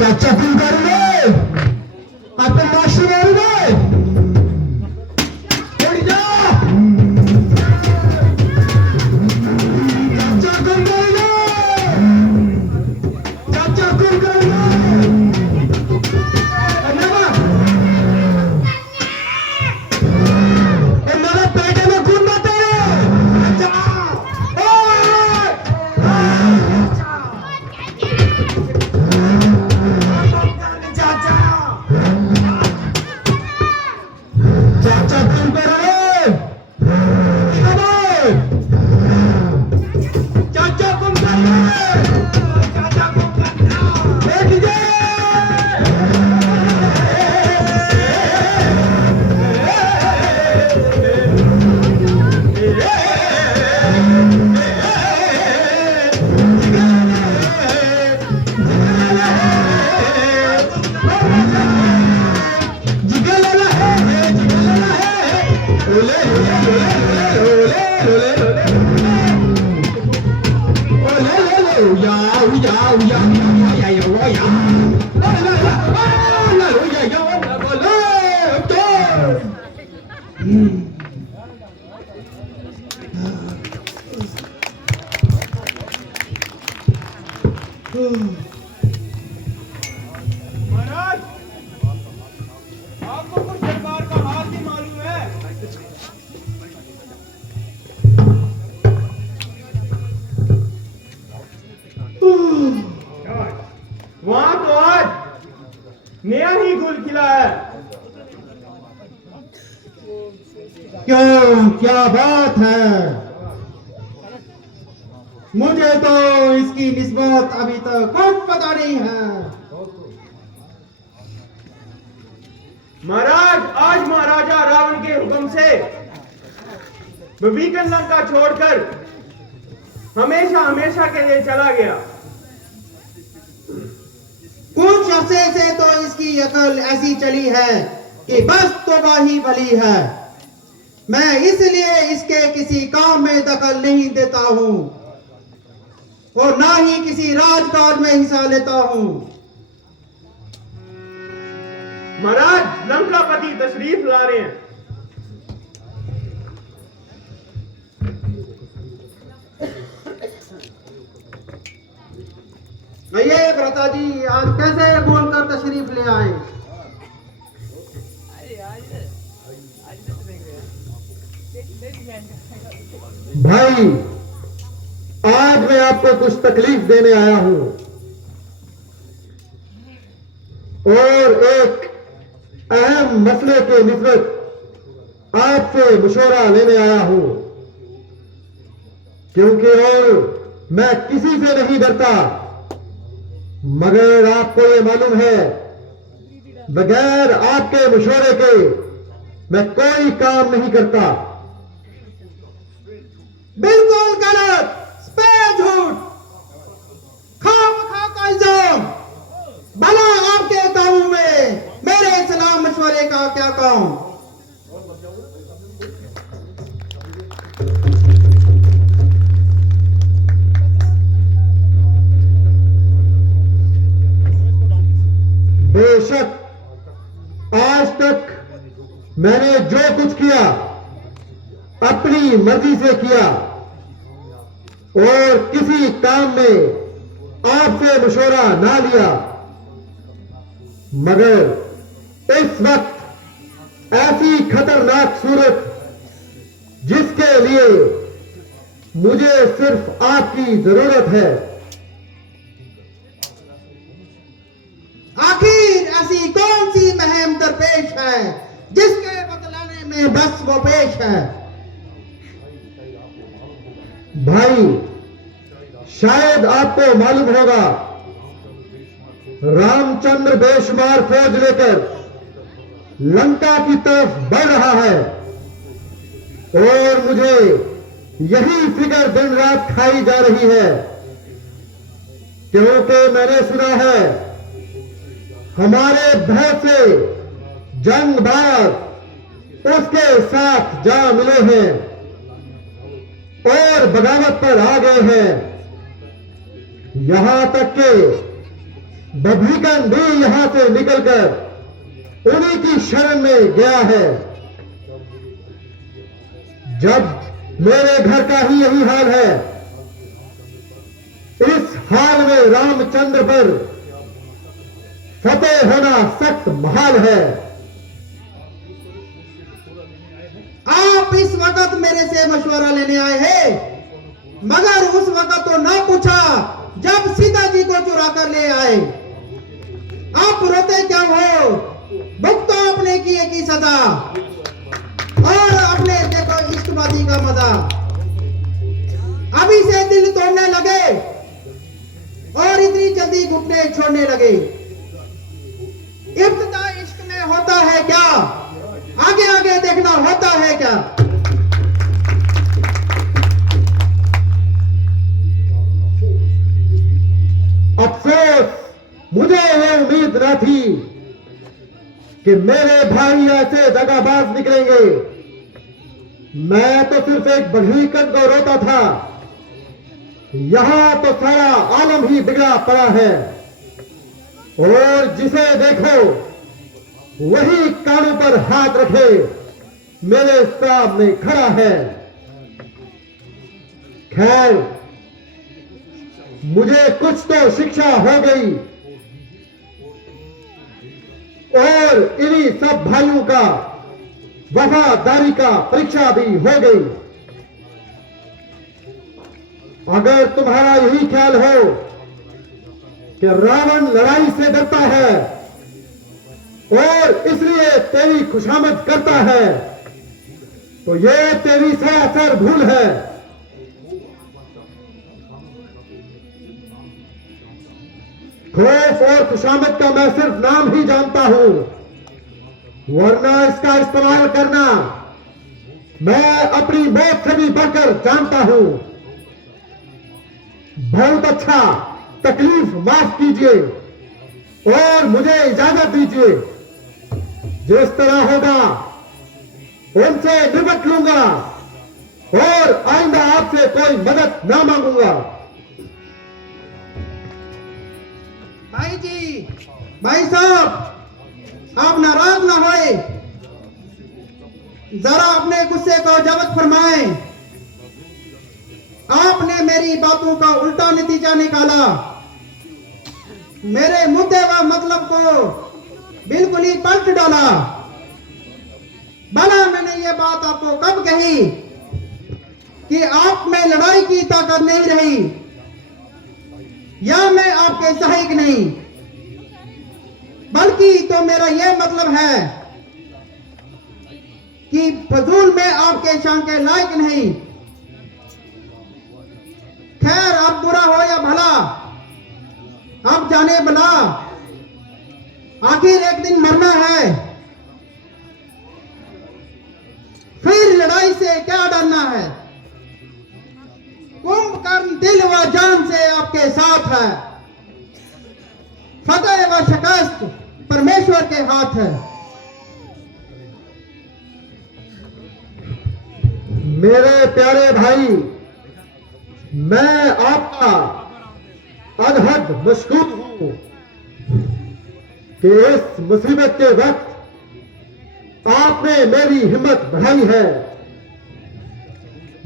चाचा तुम कर लो अपन माशी मारू गए थोड़ी जा चाचा तुम कर लो चाचा तुम कर लो मेरे पेटे में खून मत महाराज, आपको कुछ दरबार का हाल भी मालूम है? वहां तो आज नया ही गुल खिला है। क्यों, क्या बात है? मुझे तो इसकी निस्बत अभी तक कुछ पता नहीं है। महाराज, आज महाराजा रावण के हुक्म से बबीकन लंका छोड़कर हमेशा हमेशा के लिए चला गया। कुछ अरसे से तो इसकी अकल ऐसी चली है कि बस तबाही भली है। मैं इसलिए इसके किसी काम में दखल नहीं देता हूं और ना ही किसी राजकाज में हिस्सा लेता हूं। महाराज, लंकापति तशरीफ ला रहे हैं। ये भ्राता जी आज कैसे बोलकर तशरीफ ले आए? भाई, आज मैं आपको कुछ तकलीफ देने आया हूं और एक अहम मसले के निस्बत आपसे मशवरा लेने आया हूं, क्योंकि और मैं किसी से नहीं डरता, मगर आपको ये मालूम है बगैर आपके मशवरे के मैं कोई काम नहीं करता। बिल्कुल गलत, झूठ, खामखा का इल्जाम। भला आपके गांव में मेरे सलाह मशवरे का क्या काम? मैंने जो कुछ किया अपनी मर्जी से किया और किसी काम में आपसे मशवरा ना लिया, मगर इस वक्त ऐसी खतरनाक सूरत जिसके लिए मुझे सिर्फ आपकी जरूरत है। आखिर ऐसी कौन सी मुहिम दरपेश है जिसके बतलाने में बस वो पेश है। भाई, शायद आपको मालूम होगा, रामचंद्र बेशुमार फौज लेकर लंका की तरफ बढ़ रहा है और मुझे यही फिक्र दिन रात खाई जा रही है, क्योंकि मैंने सुना है हमारे बहुत से जंगबाज उसके साथ जा मिले हैं और बगावत पर आ गए हैं। यहां तक के बभीकन भी यहां से निकलकर उन्हीं की शरण में गया है। जब मेरे घर का ही यही हाल है, इस हाल में रामचंद्र पर फतेह होना सख्त महाल है। आप इस वक्त मेरे से मशवरा लेने आए हैं, मगर उस वक्त तो ना पूछा जब सीता जी को चुरा कर ले आए। आप रोते क्या हो? भुगतो अपने किए की सजा और अपने देखो इश्कबाजी का मजा। अभी से दिल तोड़ने लगे और इतनी जल्दी घुटने छोड़ने लगे। इब्तिदा इश्क में होता है क्या? आगे आगे देखना होता है क्या? अफसोस, मुझे यह उम्मीद न थी कि मेरे भाई ऐसे दगाबाज निकलेंगे। मैं तो सिर्फ एक बघीकन को रोता था, यहां तो सारा आलम ही बिगड़ा पड़ा है और जिसे देखो वही कानों पर हाथ रखे मेरे सामने खड़ा है। खैर, मुझे कुछ तो शिक्षा हो गई और इन्हीं सब भाइयों का वफादारी का परीक्षा भी हो गई। अगर तुम्हारा यही ख्याल हो कि रावण लड़ाई से डरता है और इसलिए तेरी खुशामद करता है, तो यह तेरी सरासर भूल है। खौफ और खुशामद का मैं सिर्फ नाम ही जानता हूं, वरना इसका इस्तेमाल करना मैं अपनी मौत से भी बढ़कर जानता हूं। बहुत अच्छा, तकलीफ माफ कीजिए और मुझे इजाजत दीजिए। जिस तरह होगा उनसे निपट लूंगा और आइंदा आपसे कोई मदद ना मांगूंगा। भाई जी, भाई साहब, आप नाराज ना होए, जरा अपने गुस्से को जब्त फरमाएं। आपने मेरी बातों का उल्टा नतीजा निकाला, मेरे मुद्दे व मतलब को बिल्कुल ही पलट डाला। भला मैंने ये बात आपको कब कही कि आप में लड़ाई की ताकत नहीं रही, या मैं आपके सहायक नहीं, बल्कि तो मेरा यह मतलब है कि फजूल में आपके शान के लायक नहीं। खैर, अब बुरा हो या भला, अब जाने भला, आखिर एक दिन मरना है, फिर लड़ाई से क्या डरना है। कुंभकर्ण दिल व जान से आपके साथ है, फतेह व शिकस्त परमेश्वर के हाथ है। मेरे प्यारे भाई, मैं आपका अनहद मशकूर हूं कि इस मुसीबत के वक्त आपने मेरी हिम्मत बढ़ाई है।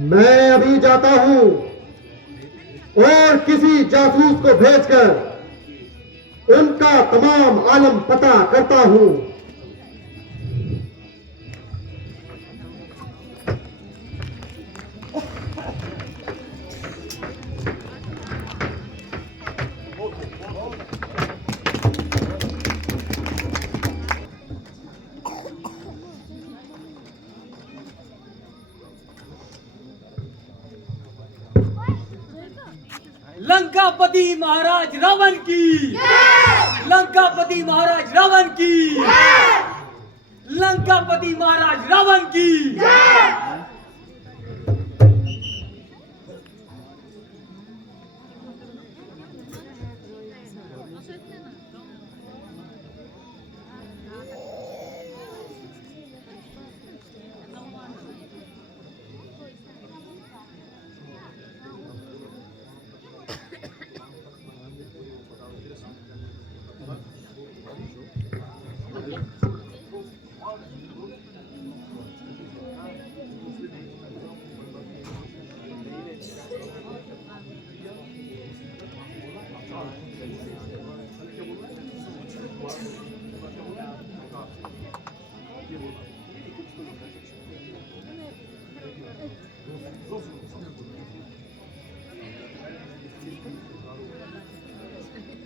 मैं अभी जाता हूं और किसी जासूस को भेजकर उनका तमाम आलम पता करता हूं। लंकापति महाराज रावण की, लंकापति महाराज रावण की, लंकापति महाराज रावण की।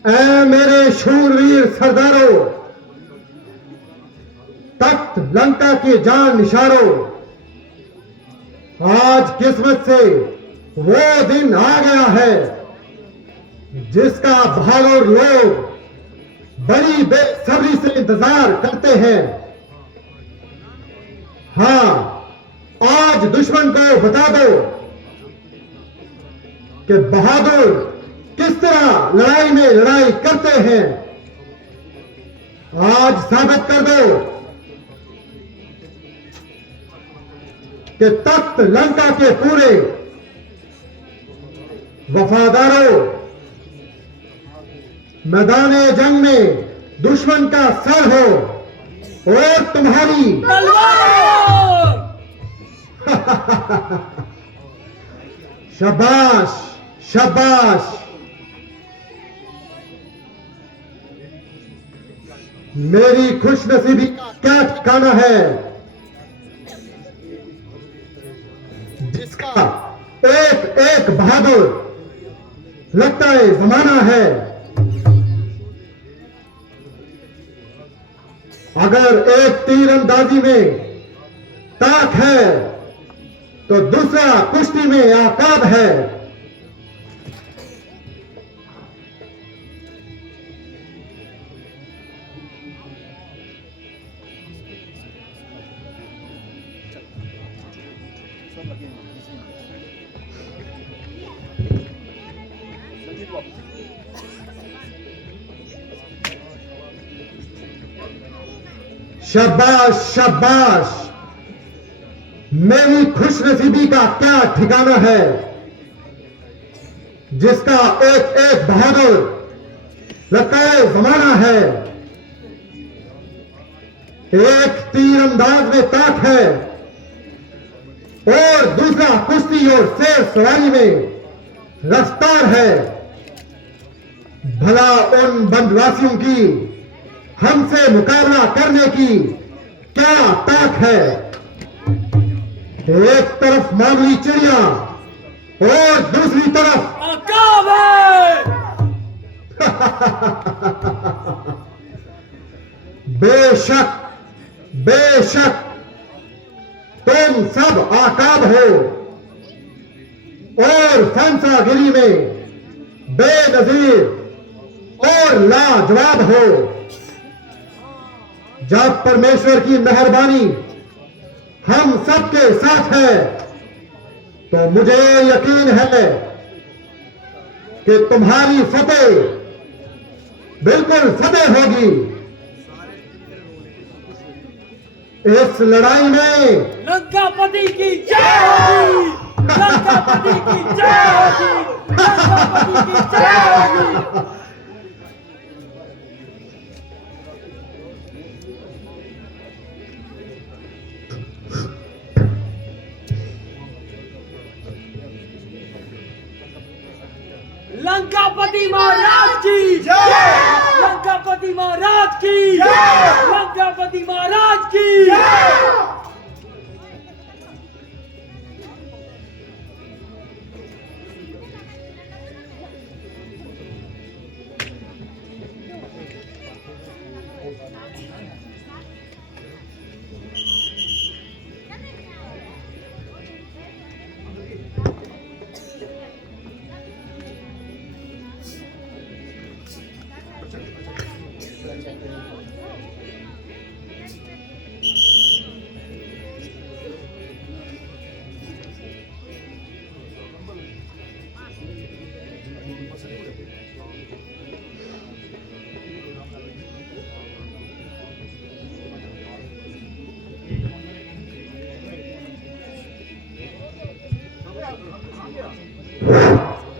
ऐ मेरे शूरवीर सरदारों, तख्त लंका के जान निशारों, आज किस्मत से वो दिन आ गया है जिसका बहादुर लोग बड़ी बेसब्री से इंतजार करते हैं। हां, आज दुश्मन को बता दो कि बहादुर किस तरह लड़ाई में लड़ाई करते हैं। आज साबित कर दो कि तख्त लंका के पूरे वफादारों, मैदाने जंग में दुश्मन का सर हो और तुम्हारी तलवार। शाबाश, शाबाश। मेरी खुशनसीबी का क्या ठिकाना है जिसका एक एक बहादुर लगता है जमाना है। अगर एक तीर अंदाजी में ताक है तो दूसरा कुश्ती में आकाब है। शाबाश, शाबाश। मेरी खुशनसीबी का क्या ठिकाना है जिसका एक एक बहादुर लगता है जमाना है। एक तीर अंदाज में ताक है और दूसरा कुश्ती और शेर सवारी में रफ्तार है। भला उन बनवासियों की हमसे मुकाबला करने की क्या ताक है। एक तरफ मामूली चिड़िया और दूसरी तरफ आकाब है। बेशक, बेशक तुम सब आकाब हो और फंसागिरी में बेनजीर और लाजवाब हो। जब परमेश्वर की मेहरबानी हम सबके साथ है तो मुझे यकीन है कि तुम्हारी फतेह बिल्कुल फतेह होगी। इस लड़ाई में लंकापति की जय होगी, लंकापति की जय होगी, लंकापति की जय होगी। महाराज की जय, लंकापति महाराज की जय, लंकापति महाराज की जय।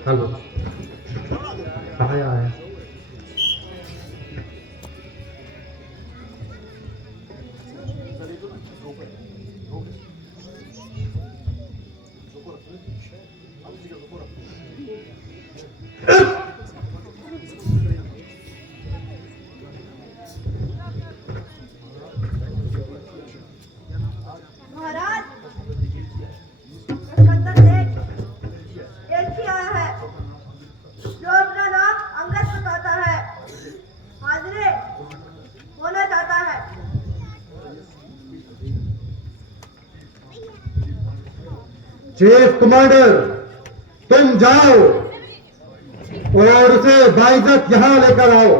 हेलो, आया आया। महाराज, सिकंदर देख, एक ही आया है जो अपना नाम अंगद बताता है, हाजिरे होना चाहता है। चीफ कमांडर, तुम जाओ और उसे बाइज्जत यहां लेकर आओ।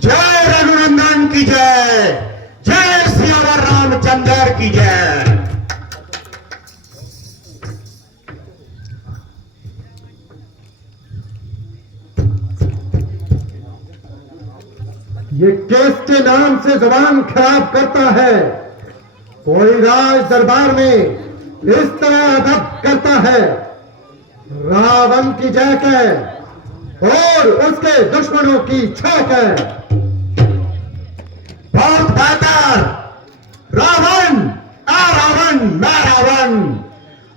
जय रघुनंदन की जय, जय सियावर रामचंद्र की जय। ये केस के नाम से जबान खराब करता है, कोई राज दरबार में इस तरह अदब करता है। रावण की जय कह और उसके दुश्मनों की छह कह। बहुत बेहतर। रावण मैं रावण,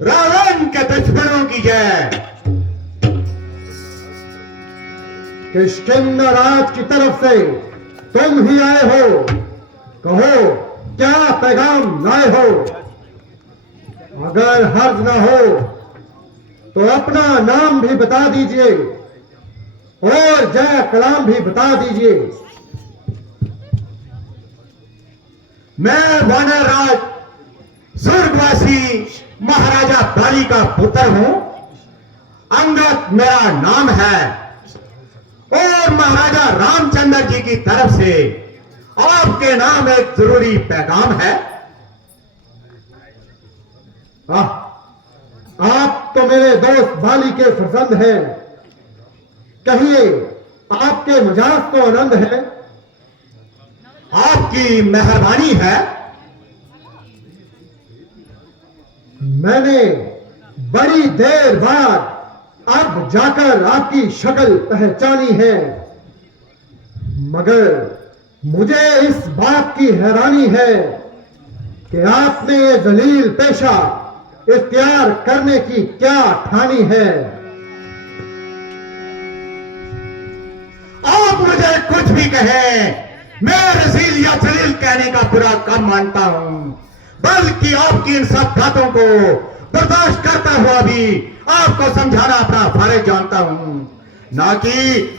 रावण के दुश्मनों की जय। किष्किंधा राज की तरफ से तुम ही आए हो, कहो क्या पैगाम लाए हो। अगर हर्ज ना हो तो अपना नाम भी बता दीजिए और जय कलाम भी बता दीजिए। मैं वानर राज स्वर्गवासी महाराजा बाली का पुत्र हूं। अंगद मेरा नाम है और महाराजा रामचंद्र जी की तरफ से आपके नाम एक जरूरी पैगाम है। आप तो मेरे दोस्त बाली के फर्जंद हैं, कहिए आपके मिजाज को आनंद है। आपकी मेहरबानी है। मैंने बड़ी देर बाद अब जाकर आपकी शक्ल पहचानी है, मगर मुझे इस बात की हैरानी है कि आपने ये जलील पेशा इख्तियार करने की क्या ठानी है। आप मुझे कुछ भी कहें, मैं रसील या जलील कहने का बुरा काम मानता हूं, बल्कि आपकी इन सब बातों को बर्दाश्त करता हुआ भी आपको समझाना अपना फर्ज जानता हूं। ना कि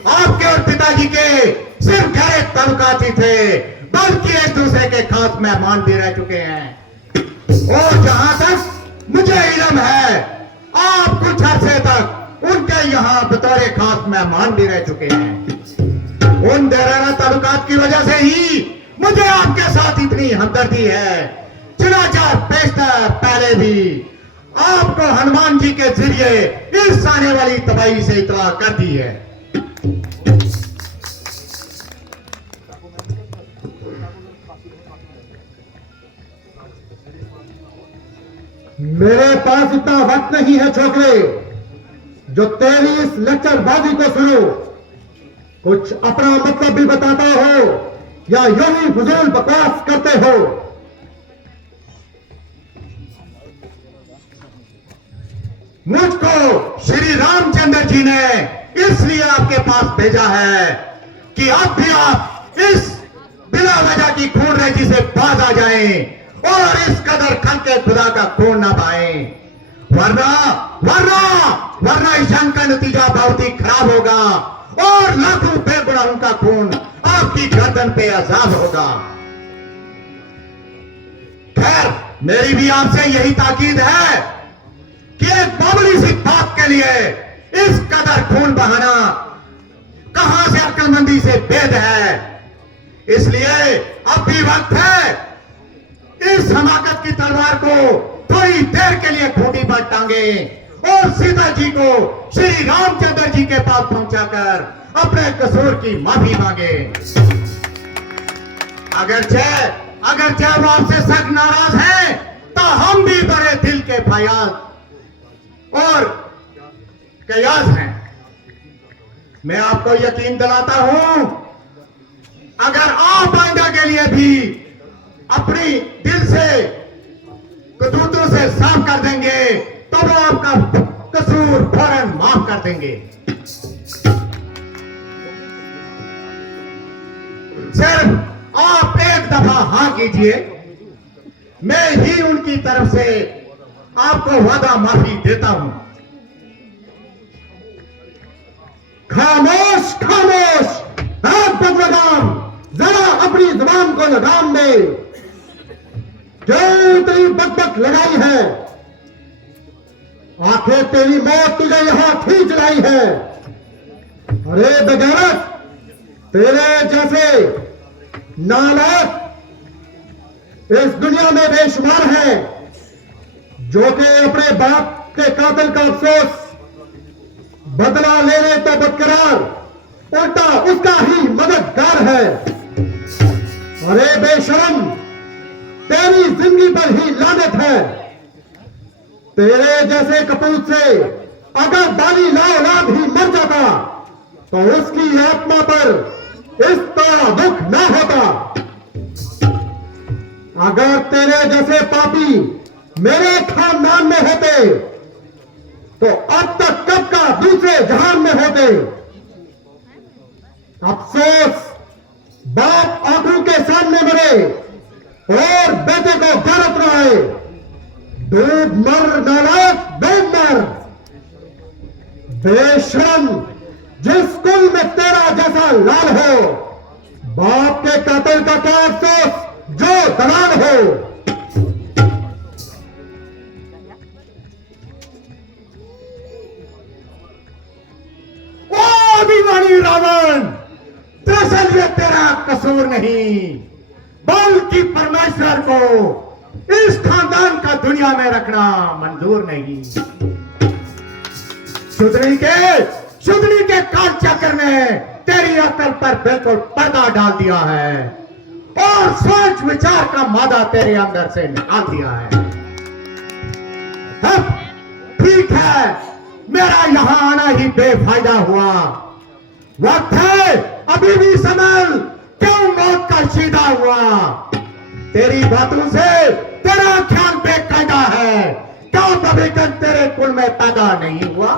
आपके और पिताजी के सिर्फ गहरे ताल्लुकात ही थे, बल्कि एक दूसरे के खास मेहमान भी रह चुके हैं। और जहां तक मुझे इल्म है, आप कुछ अरसे तक उनके यहाँ बतौर खास मेहमान भी रह चुके हैं। उन देराना ताल्लुकात की वजह से ही मुझे आपके साथ इतनी हमदर्दी है। चुनाचा पेशतर पहले भी आपको हनुमान जी के जरिए इस आने वाली तबाही से इतला कर दी है। मेरे पास इतना वक्त नहीं है छोकरे, जो तेरी इस लेक्चरबाजी को सुनो, कुछ अपना मतलब भी बताता हो या यूं ही फजूल बकवास करते हो? मुझको श्री रामचंद्र जी ने इसलिए आपके पास भेजा है कि अब भी आप इस बिना वजह की खून रेजी से बाज आ जाएं और इस कदर खल के खुदा का खून ना पाएं, वरना वरना वरना इस जंग का नतीजा बहुत ही खराब होगा और लाखों बेगुनाहों का खून आपकी गर्दन पे आजाद होगा। खैर, मेरी भी आपसे यही ताकीद है कि एक मामूली सी बात के लिए इस कदर खून बहाना कहां से अक्लमंदी से भेद है। इसलिए अब भी वक्त है, इस हमाकत की तलवार को थोड़ी देर के लिए खूंटी पर टांगे और सीता जी को श्री रामचंद्र जी के पास पहुंचाकर अपने कसूर की माफी मांगे। अगर वो आपसे सख्त नाराज हैं, तो हम भी बड़े दिल के फयाज और कयास हैं। मैं आपको यकीन दिलाता हूं, अगर आप आइंदा के लिए भी अपनी दिल से कदूतों से साफ कर देंगे तो वो आपका कसूर फौरन माफ कर देंगे। सिर्फ आप एक दफा हां कीजिए, मैं ही उनकी तरफ से आपको वादा माफी देता हूं। खामोश खामोश, आप बदलगाम, जरा अपनी जुबान को लगाम दे। जो तेरी बकबक लगाई है, आखिर तेरी मौत तुझे यहां खींच लाई है। अरे बेगैरत, तेरे जैसे नालायक इस दुनिया में बेशुमार है, जो कि अपने बाप के कातिल का अफसोस बदला लेने तो बदकरार, उल्टा उसका ही मददगार है। अरे बेशरम, तेरी जिंदगी पर ही लानत है। तेरे जैसे कपूत से अगर बाली लाओलाद ही मर जाता तो उसकी आत्मा पर इस तरह दुख ना होता। अगर तेरे जैसे पापी मेरे खानदान में होते तो अब तक कब का दूसरे जहान में होते। अफसोस, बाप आंखों के सामने मरे और बेटे को गलत रहे। डूब मर नालायक, डूब मर। बेशरम, जिस कुल में तेरा जैसा लाल हो, बाप के कातिल का क्या अफसोस जो दलाल हो। अभिमानी रावण, दरअसल ये तेरा कसूर नहीं, बल्कि परमेश्वर को इस खानदान का दुनिया में रखना मंजूर नहीं। शुद्धनी के काल चक्र ने तेरी अकल पर बिल्कुल पर्दा डाल दिया है और सोच विचार का मादा तेरे अंदर से निकाल दिया है। अब ठीक है, मेरा यहां आना ही बेफायदा हुआ। वक्त है अभी भी संभल, क्यों मौत का सीधा हुआ। तेरी बातों से तेरा ख्याल बेकायदा है, क्यों कभी तक तेरे कुल में पैदा नहीं हुआ।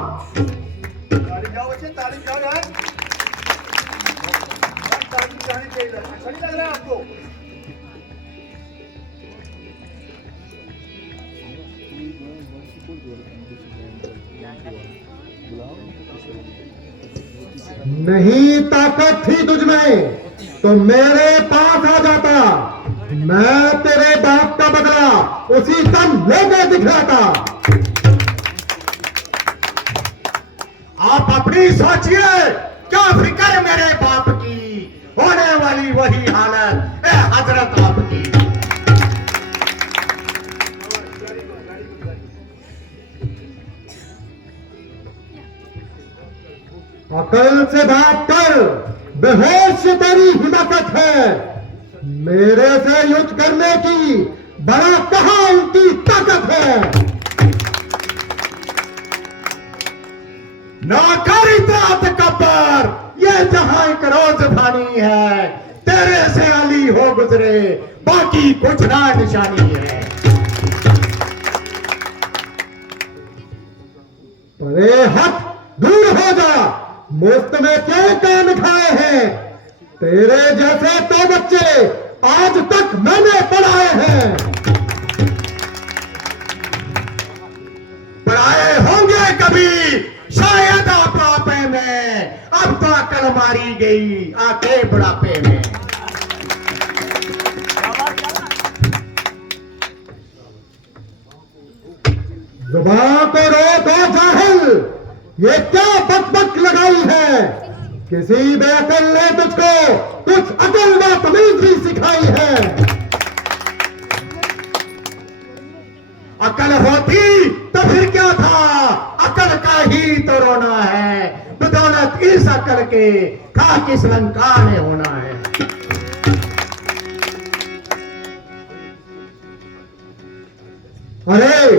नहीं ताकत थी तुझमें तो मेरे पास आ जाता, मैं तेरे बाप का बदला उसी दम लेके दिखलाता। आप अपनी सोचिए, क्या फिक्र मेरे बाप की, होने वाली वही हालत ए हजरत आपकी। अकल से बात कर, बेहोश तेरी हिमाकत है। मेरे से युद्ध करने की बड़ा कहां उनकी ताकत है। नाकारिता तकब्बर, ये जहां एक रोज फानी है, तेरे से अली हो गुजरे, बाकी कुछ ना निशानी है। अरे हट, दूर हो जा, मुफ्त में क्यों कान खाए हैं? तेरे जैसे तो बच्चे आज तक मैंने पढ़ाए हैं। पढ़ाए होंगे कभी शायद आपे में, अब तो अकल मारी गई आके बुढ़ापे में। जुबान पे रोक ओ जाहिल, ये क्या बकबक लगाई है? किसी बेअकल ने तुझको कुछ अकल व तमीज भी सिखाई है। अकल होती तो फिर क्या था, अकल का ही तो रोना है, बदौलत इस अकल के खाक इस लंका में होना है। अरे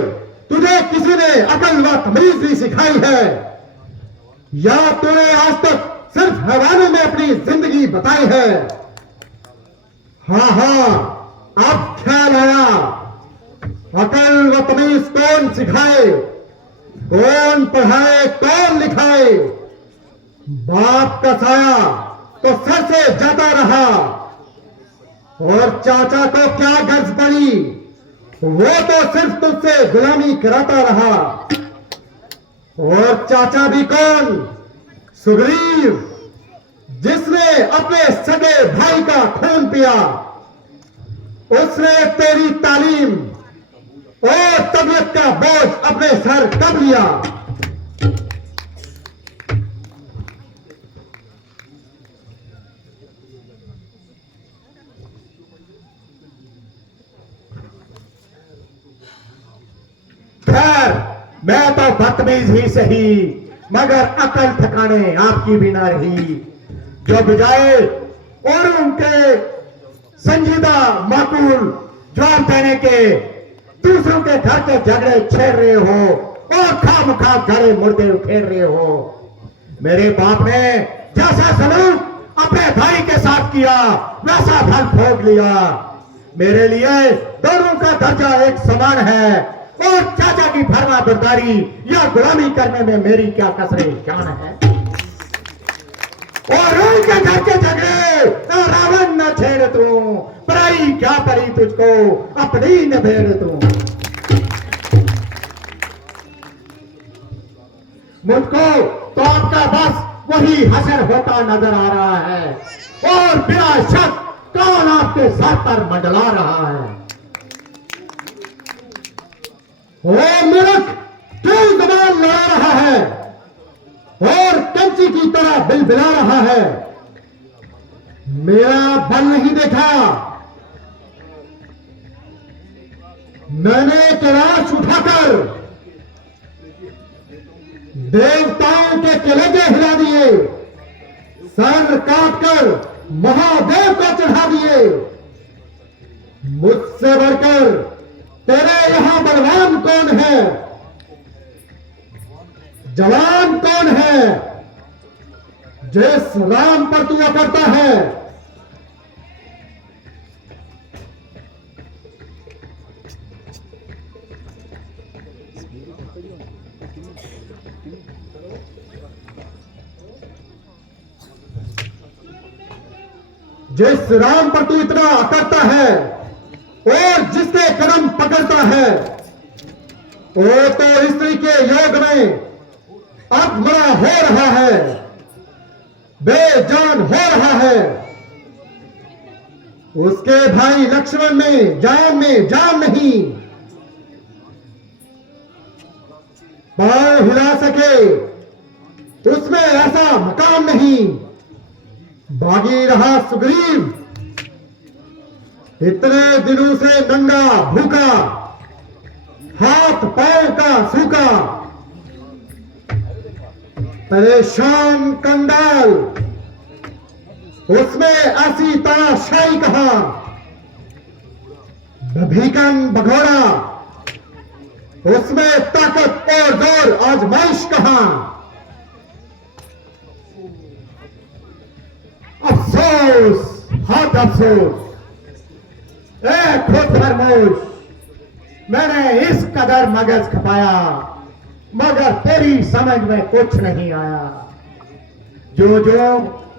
तुझे किसी ने अकल व तमीज भी सिखाई है, या तूने आज तक सिर्फ हैवानों में अपनी जिंदगी बताई है? हाँ हाँ, अब ख्याल आया। अकल व तमीज कौन सिखाए, कौन पढ़ाए, कौन लिखाए? बाप का साया तो सर से जाता रहा, और चाचा को क्या गर्ज पड़ी, वो तो सिर्फ तुझसे गुलामी कराता रहा। और चाचा भी कौन? सुग्रीव, जिसने अपने सगे भाई का खून पिया। उसने तेरी तालीम और तबीयत का बोझ अपने सर कब लिया? खैर, मैं तो बदतमीज ही सही, मगर अकल ठिकाने आपकी भी ना रही। जो बजाय और उनके संजीदा माकूल जवाब देने के दूसरों के घर के झगड़े छेड़ रहे हो और खामखा गड़े मुर्दे उखेड़ रहे हो। मेरे बाप ने जैसा सलूक अपने भाई के साथ किया, वैसा फल भोग लिया। मेरे लिए दोनों का दर्जा एक समान है, और चाचा की फरमा बरदारी या गुलामी करने में मेरी क्या कसरे जान है। और उनके घर के झगड़े ना रावण न छेड़ तू, पराई क्या पड़ी तुझको, अपनी न भेड़ तू। मुझको तो आपका बस वही हसर होता नजर आ रहा है, और बिना शक कौन आपके सर पर मंडला रहा है। ओ मूर्ख, क्यों जबान लड़ा रहा है और कंची की तरह बिलबिला रहा है? मेरा बल नहीं देखा? मैंने कैलाश उठाकर देवताओं के कलेजे हिला दिए, सर काटकर महादेव को चढ़ा दिए। मुझसे बढ़कर तेरे यहां बलवान कौन है, जवान कौन है, जिस राम पर तू अकड़ता है? जिस राम पर तू इतना अकड़ता है और जिसके कदम पकड़ता है, वो तो स्त्री के योग में अब मरा हो रहा है, बेजान हो रहा है। उसके भाई लक्ष्मण में जान नहीं, पांव हिला सके उसमें ऐसा मकाम नहीं। बागी रहा सुग्रीव, इतने दिनों से नंगा भूखा, हाथ पांव का सूखा, परेशान कंगाल, उसमें ऐसी तानाशाही कहां? भीकन भगोड़ा, उसमें ताकत और जोर आजमाइश कहां? अफसोस, बहुत अफसोस। ए खुद फरमोश, मैंने इस कदर मगज खपाया मगर तेरी समझ में कुछ नहीं आया। जो जो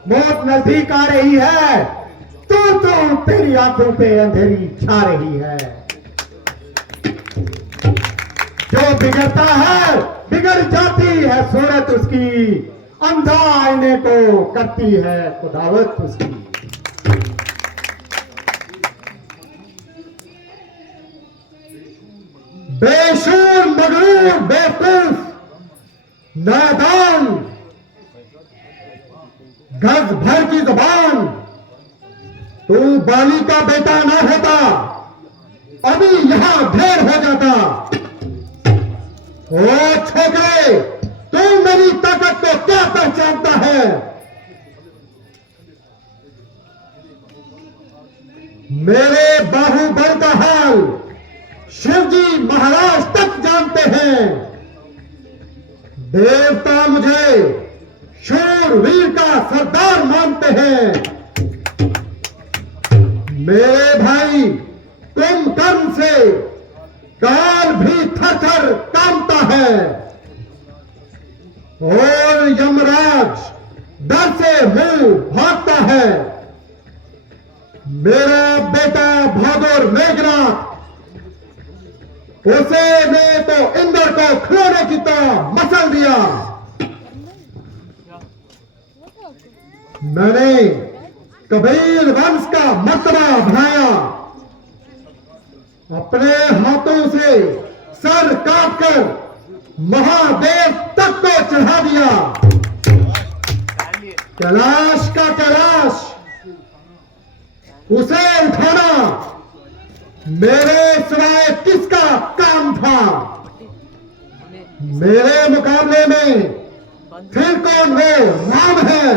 मौत नजदीक आ रही है तो तेरी आंखों पे अंधेरी छा रही है। जो बिगड़ता है बिगड़ जाती है सूरत उसकी, अंधा आईने को करती है खुदावत उसकी। बेशूर मगरूर बेवकूफ नादान, गज भर की जुबान, तू बाली का बेटा ना होता अभी यहां ढेर हो जाता। ओ छोकरे, तू मेरी ताकत को क्या पहचानता है? मेरे बाहुबल का हाल शिवजी महाराज तक जानते हैं। देवता मुझे शूरवीर का सरदार मानते हैं। मेरे भाई, तुम कर्म से काल भी थर थर कांपता है और यमराज डर से मुंह भागता है। मेरा बेटा बहादुर मेघनाथ, उसे ने तो इंद्र को खिलौने की तरह मसल दिया। मैंने कबीर वंश का मर्तबा बढ़ाया, अपने हाथों से सर काटकर महादेव तक को चढ़ा दिया। कैलाश का कैलाश, उसे उठाना मेरे सिवाय किसका काम था? मेरे मुकाबले में फिर कौन वो राम है?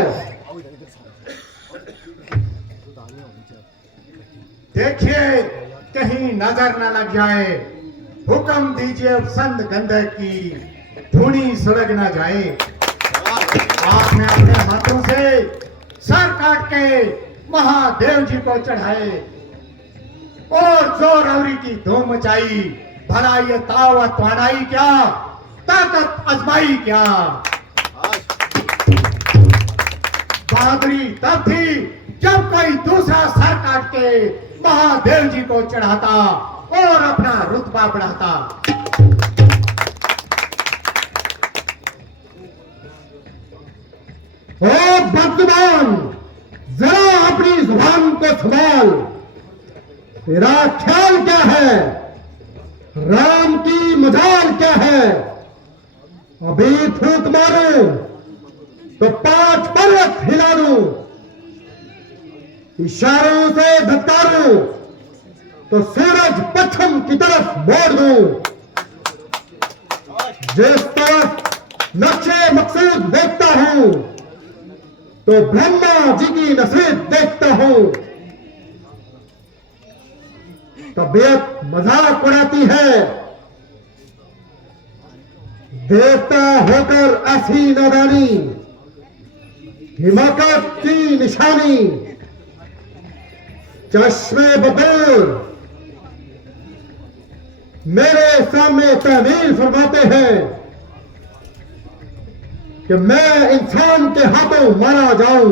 देखिए कहीं नजर न लग जाए, हुक्म दीजिए संत गंधक की धुनी सुलग न जाए। आपने अपने हाथों से सर काट के महादेव जी को चढ़ाए और जोरौरी की धूम मचाई। भला ये तावत वानाई क्या, ताकत आजमाई क्या? बहादुरी तब थी जब कोई दूसरा सर काट के महादेव जी को चढ़ाता और अपना रुतबा बढ़ाता। ओ बदजुबान, जरा अपनी जुबान को संभाल। तेरा ख्याल क्या है? राम की मजाल क्या है? अभी फूंक मारूं तो 5 पर्वत हिला दूं, इशारों से धत्कारूं तो सूरज पश्चिम की तरफ मोड़ दूं। जिस तरफ नक्शे मकसूद देखता हूं तो ब्रह्मा जी की नसीब देखता हूं। तबीयत मजाक उड़ाती है, देवता होकर ऐसी नादानी हिमाकत की निशानी। चश्मे बबूर मेरे सामने तहवील फरमाते हैं कि मैं इंसान के हाथों मारा जाऊं।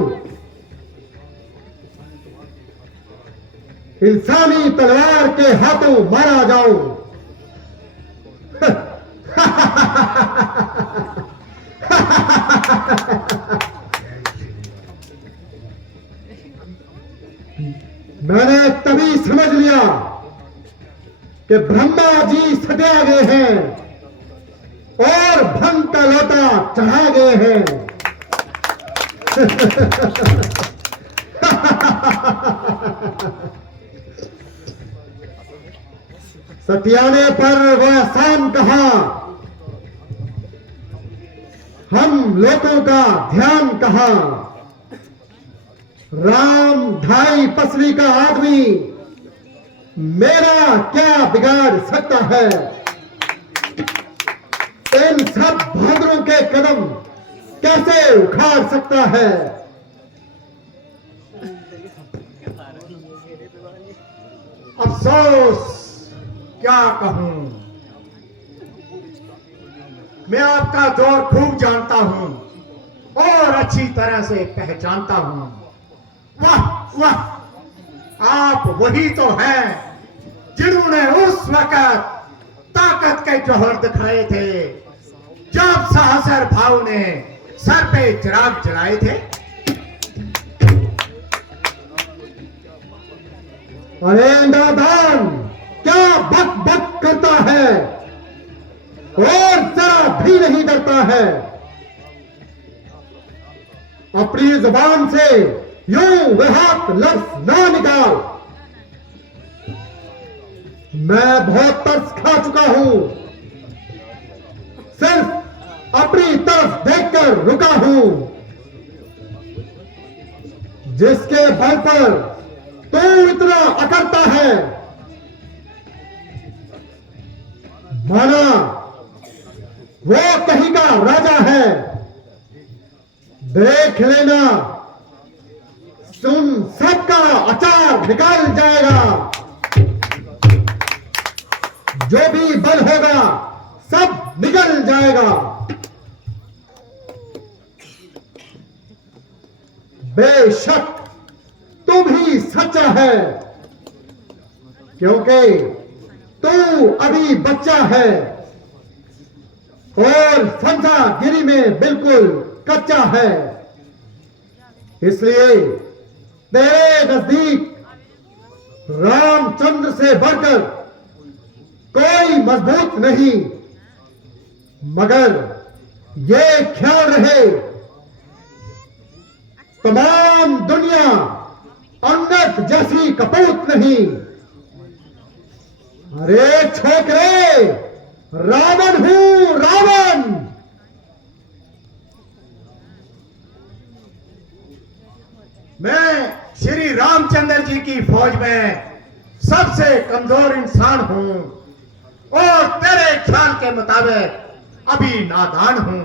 इंसानी तलवार के हाथों मारा जाऊं। मैंने तभी समझ लिया कि ब्रह्मा जी सजा गए हैं और भंग का लोटा चढ़ा गए हैं। सतियाने पर वह एहसान कहा, हम लोगों का ध्यान कहा। राम ढाई पसली का आदमी मेरा क्या बिगाड़ सकता है? इन सब बहादुरों के कदम कैसे उखाड़ सकता है? अफसोस क्या कहूं, मैं आपका दौर खूब जानता हूं और अच्छी तरह से पहचानता हूं। वाह वाह, आप वही तो हैं जिन्होंने उस वक्त ताकत के जौहर दिखाए थे जब सहसर भाव ने सर पे चिराग जलाए थे। अरे नादान, क्या बक बक करता है और जरा भी नहीं डरता है। अपनी जुबान से यूं बेहक लफ्ज ना निकाल। मैं बहुत तरस खा चुका हूं, सिर्फ अपनी तरफ देखकर रुका हूं। जिसके बल पर तू इतना अकड़ता है, माना वो कहीं का राजा है। देख लेना, तुम सबका अचार निकाल जाएगा। जो भी बल होगा सब निकल जाएगा। बेशक तू भी सच्चा है, क्योंकि तू अभी बच्चा है और फंसागिरी में बिल्कुल कच्चा है। इसलिए तेरे नजदीक रामचंद्र से बढ़कर कोई मजबूत नहीं। मगर ये ख्याल रहे, तमाम दुनिया अंगद जैसी कपूत नहीं। अरे छोकरे, रावण हूं रावण। मैं श्री रामचंद्र जी की फौज में सबसे कमजोर इंसान हूं और तेरे ख्याल के मुताबिक अभी नादान हूं।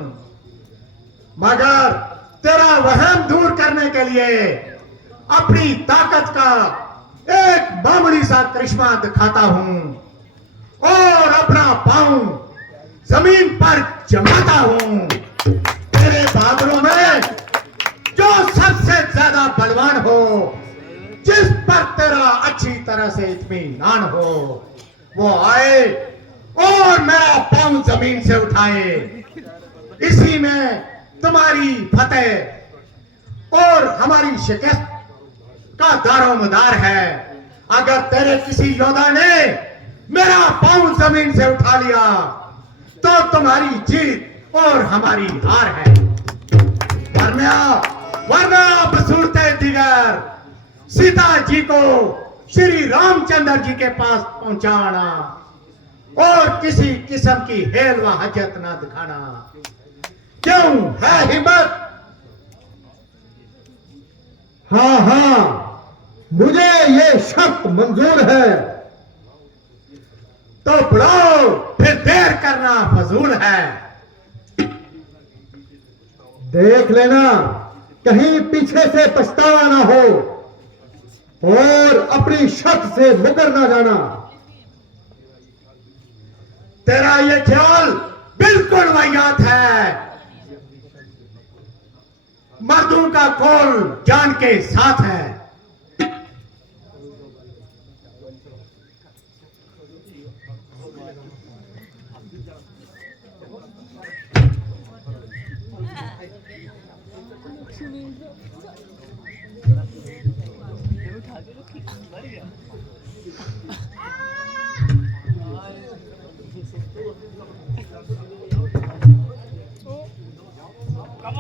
मगर तेरा वहम दूर करने के लिए अपनी ताकत का एक मामूली सा करिश्मा दिखाता हूं और अपना पांव जमीन पर जमाता हूं। तेरे बादलों में जो सबसे ज्यादा बलवान हो, जिस पर तेरा अच्छी तरह से इत्मीनान हो, वो आए और मेरा पांव जमीन से उठाए। इसी में तुम्हारी फतेह और हमारी शिकस्त का दारोमदार है। अगर तेरे किसी योद्धा ने मेरा पांव जमीन से उठा लिया तो तुम्हारी जीत और हमारी हार है। वरना बसूरते दिगर सीता जी को श्री रामचंद्र जी के पास पहुंचाना और किसी किस्म की हेल व हजत ना दिखाना। क्यों है हिम्मत? हाँ हाँ, मुझे ये शर्त मंजूर है। तो बुलाओ, फिर देर करना फजूल है। देख लेना कहीं पीछे से पछतावा ना हो और अपनी शर्त से मुकर ना जाना। तेरा ये ख्याल बिल्कुल वाहियात है। मर्दों का कौल जान के साथ है।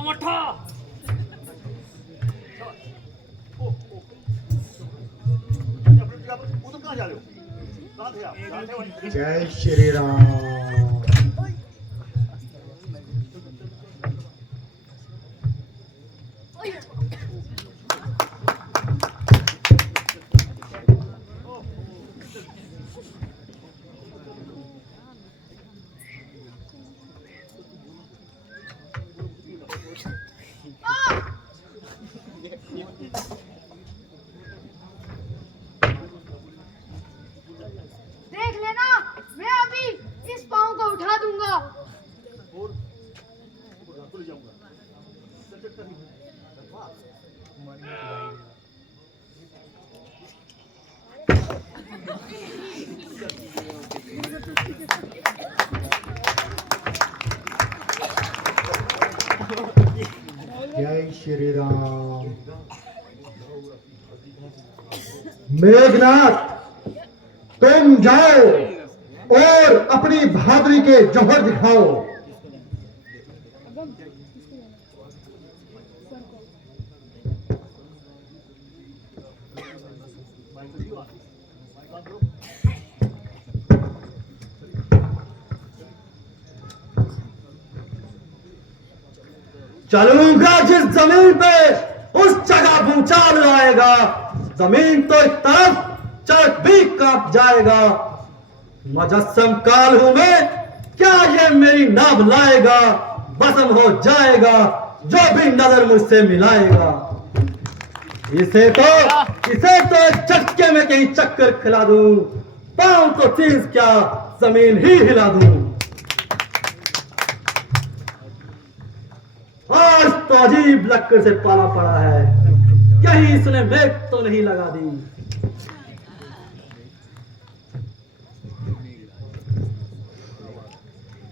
मठा जय श्री राम। जय श्री राम। मेघनाथ, तुम जाओ और अपनी बहादुरी के जौहर दिखाओ। चलूंगा जिस जमीन पे उस जगह भूचाल आएगा, जमीन तो एक तरफ चरक भी कांप जाएगा। मुजस्सम काल हूं मैं, क्या ये मेरी नाव लाएगा? भस्म हो जाएगा जो भी नजर मुझसे मिलाएगा। इसे तो एक झटके में कहीं चक्कर खिला दूं, पांव तो चीज क्या जमीन ही हिला दूं। आज तो अजीब लक्कड़ से पाला पड़ा है, कहीं इसने वेग तो नहीं लगा दी।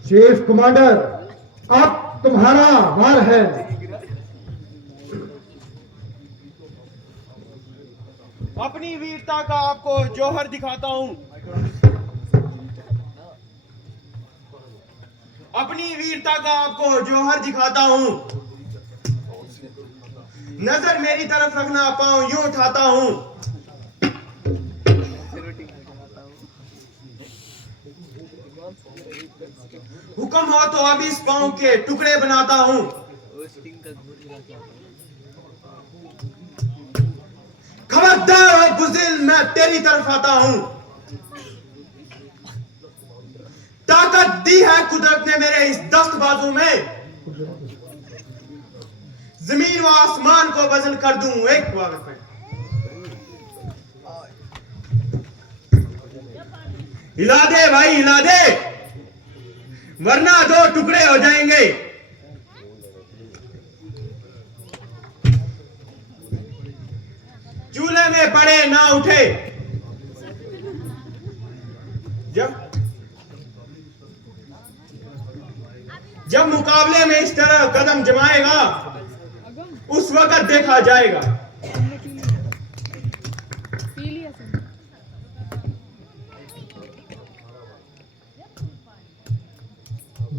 चीफ कमांडर, अब तुम्हारा वार है। अपनी वीरता का आपको जौहर दिखाता हूं। अपनी वीरता का आपको जौहर दिखाता हूं। नजर मेरी तरफ रखना, पांव यूं उठाता हूं। हुक्म हो तो अब इस पांव के टुकड़े बनाता हूं। खबरदार बुज़िल, मैं तेरी तरफ आता हूं। ताकत दी है कुदरत ने मेरे इस दस्त बाजू में, जमीन व आसमान को बदल कर दूं एक वक्त में। हिला दे भाई, हिला दे, वरना दो टुकड़े हो जाएंगे। चूल्हे में पड़े ना उठे। जब मुकाबले में इस तरह कदम जमाएगा, उस वक्त देखा जाएगा।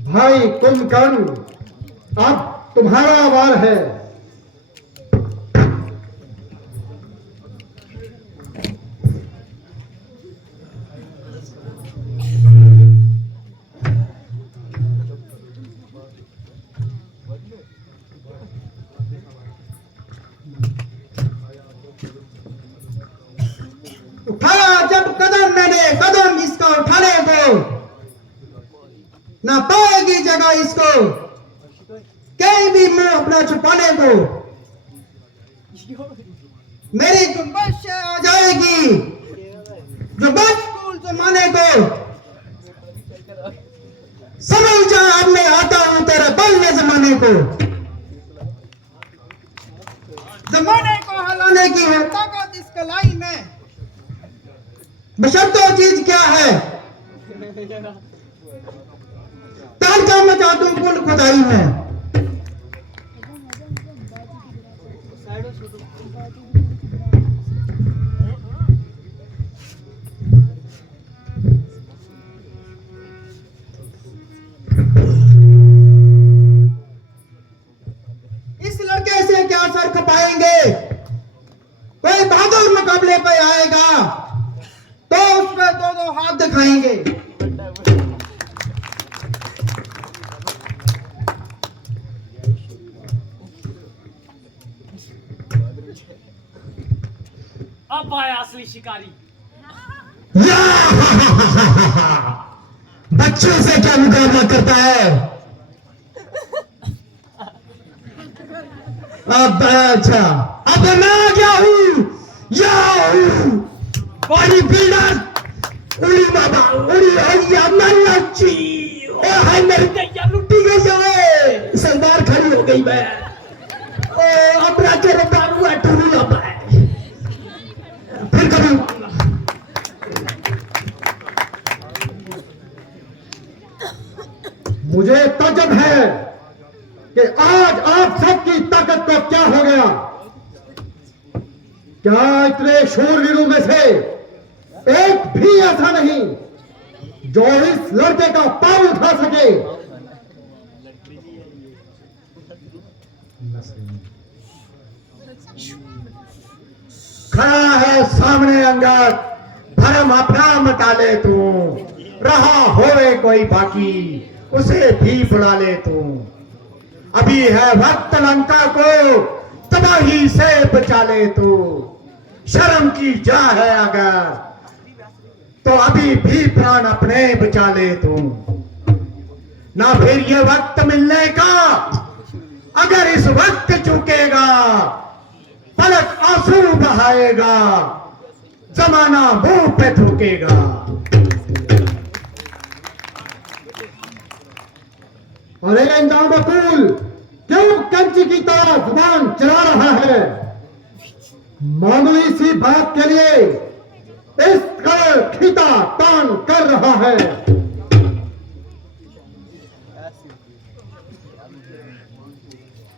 भाई कुंभकर्ण, अब तुम्हारा वार है। उठाया जब कदम मैंने, कदम इसका उठाने को, ना पाएगी जगह इसको कहीं भी मुंह अपना छुपाने को। मेरी गुंबद से आ जाएगी जो बचकुल जमाने को। समझ जा अब मैं आता हूं तेरे बल्ले जमाने को। जमाने को हलाने की है ताकत इस कलाई में, बशर्तो चीज क्या है? तालका मचा दूं कुल खुदाई में। इस लड़के से क्या सर खपाएंगे? कोई बहादुर मुकाबले पे आएगा तो उसमें दो दो हाथ दिखाएंगे। अब आया असली शिकारी। बच्चों से क्या मुकाबला करता है? अब अच्छा, अब मैं आ गया हूं। बॉडी बिल्डर उड़ी बाबा उड़ी हैया मल्लाची। ओ हाय मेरी दैया लुटी गई है, सरदार खड़ी हो गई मैं। ओ अपना के रबा हुआ टूरू लबा है, फिर कभी क्या इतने शूरवीरों में से एक भी ऐसा नहीं जो इस लड़के का पांव उठा सके? खड़ा है सामने अंगद, भरम अपना मटा ले तू, रहा होवे कोई बाकी उसे भी बुला ले तू। अभी है वक्त लंका को तबाही से बचा ले तू, शर्म की जा है अगर तो अभी भी प्राण अपने बचा ले तू। ना फिर ये वक्त मिलने का, अगर इस वक्त चुकेगा पलक आंसू बहाएगा, जमाना मुंह पे थूकेगा। अरे इंदाम बकुल, क्यों कंची की तरह जुबान चला रहा है? मामूली सी बात के लिए इस कदर खींचा तान कर रहा है।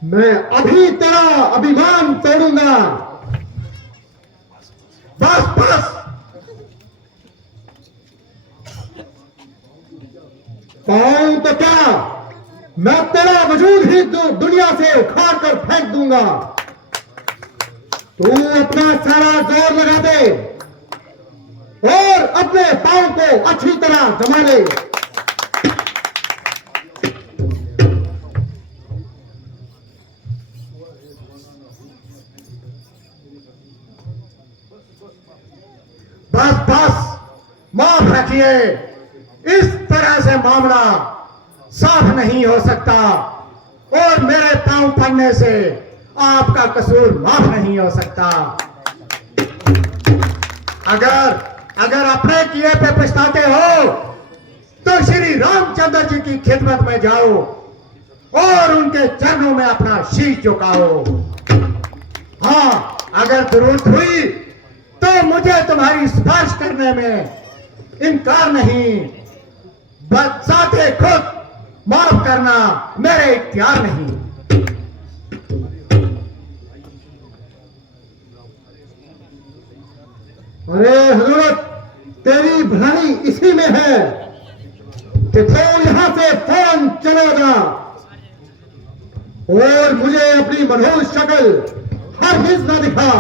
मैं अभी तेरा अभिमान तोड़ूंगा। बस बस, पाऊं तो क्या, मैं तेरा वजूद ही दुनिया से उखाड़ कर फेंक दूंगा। तू अपना सारा जोर लगा दे और अपने पांव को अच्छी तरह जमा ले। बस बस, माफ रखिए, इस तरह से मामला साफ नहीं हो सकता और मेरे पांव पड़ने से आपका कसूर माफ नहीं हो सकता। अगर अपने किए पे पछताते हो तो श्री रामचंद्र जी की खिदमत में जाओ और उनके चरणों में अपना शीश झुकाओ। हाँ, अगर जरूरत हुई तो मुझे तुम्हारी सिफारिश करने में इनकार नहीं, बस साथे खुद माफ करना मेरे इख्तियार नहीं। अरे हजरत, तेरी भलाई इसी में है कि तू यहां से फौरन चला जा और मुझे अपनी मनहूस शक्ल हरगिज न दिखा।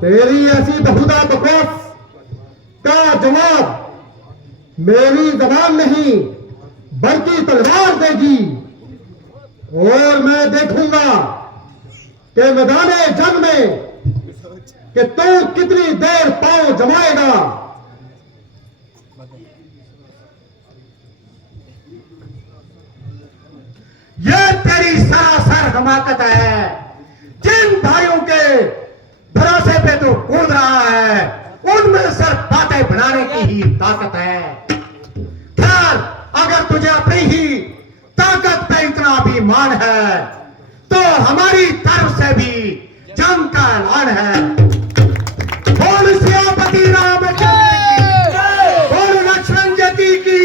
तेरी ऐसी बहुधा बकवास का जवाब मेरी जबान नहीं बल्कि तलवार देगी और मैं देखूंगा कि मैदाने जंग में कि तू कितनी देर पांव जमाएगा। यह तेरी सरासर हमाकत है। जिन भाइयों के भरोसे पे तू कूद रहा है उनमें सिर्फ बातें बनाने की ही ताकत है। खैर, अगर तुझे अपनी ही ताकत पे इतना अभिमान है तो हमारी तरफ से भी जंग का ऐलान है। बोल सियापति रामचंद्र की, बोल लक्ष्मण जी की,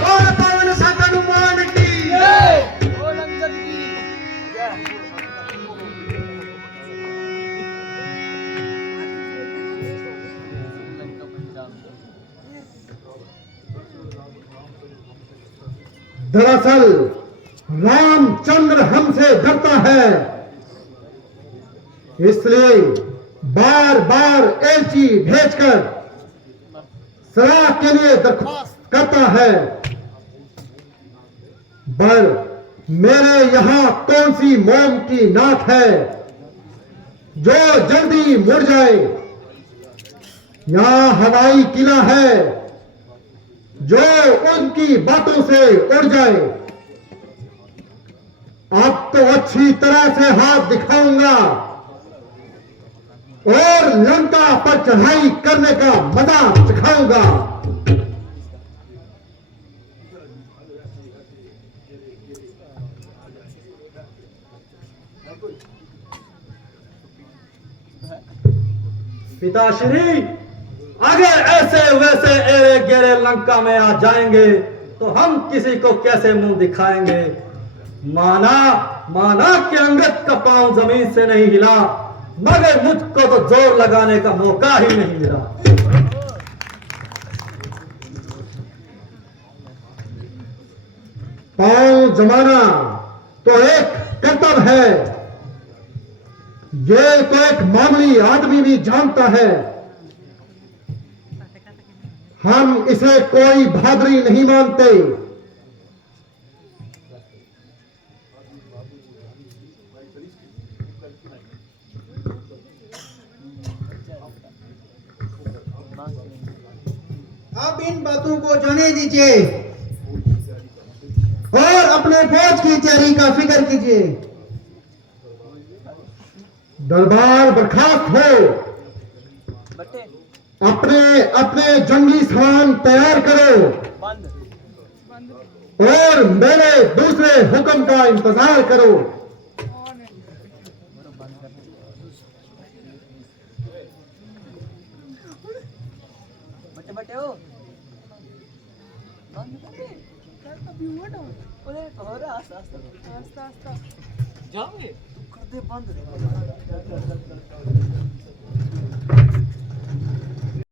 बोल पवन सत हनुमान की। दरअसल रामचंद्र हमसे डरता है, इसलिए बार बार एलची भेजकर सलाह के लिए दरख्वास्त करता है। पर मेरे यहां कौन सी मोम की नाक है जो जल्दी मुड़ जाए? यहां हवाई किला है जो उनकी बातों से उड़ जाए। अब तो अच्छी तरह से हाथ दिखाऊंगा और लंका पर चढ़ाई करने का मजा सिखाऊंगा। पिताश्री, अगर ऐसे वैसे एरे गेरे लंका में आ जाएंगे तो हम किसी को कैसे मुंह दिखाएंगे? माना कि अंगद का पांव जमीन से नहीं हिला मगर मुझको तो जोर लगाने का मौका ही नहीं मिला। पांव जमाना तो एक कर्तव्य है, ये तो एक मामूली आदमी भी जानता है। हम इसे कोई बहादुरी नहीं मानते। अब इन बातों को जाने दीजिए और अपने फौज की तैयारी का फिक्र कीजिए। दरबार बर्खास्त हो, अपने अपने जंगी सामान तैयार करो और मेरे दूसरे हुक्म का इंतजार करो। जाओगे? कर दे बंद।